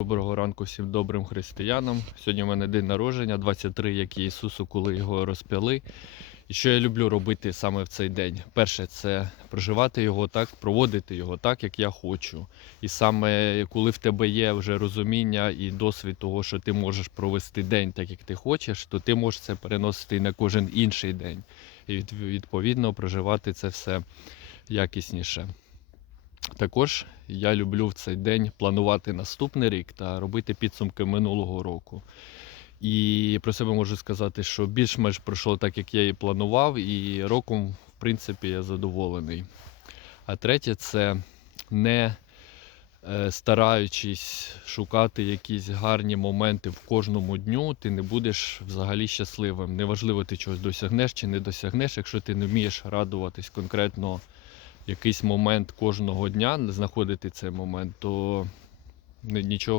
Доброго ранку всім добрим християнам. Сьогодні у мене день народження, 23, як Ісусу, коли його розп'яли. І що я люблю робити саме в цей день? Перше, це проживати його так, проводити його так, як я хочу. І саме коли в тебе є вже розуміння і досвід того, що ти можеш провести день так, як ти хочеш, то ти можеш це переносити на кожен інший день. І відповідно проживати це все якісніше. Також я люблю в цей день планувати наступний рік та робити підсумки минулого року. І про себе можу сказати, що більш-менш пройшло так, як я і планував, і роком, в принципі, я задоволений. А третє це не е, стараючись шукати якісь гарні моменти в кожному дню, ти не будеш взагалі щасливим. Неважливо, ти чогось досягнеш чи не досягнеш, якщо ти не вмієш радуватись конкретно якийсь момент кожного дня, знаходити цей момент, то ні- нічого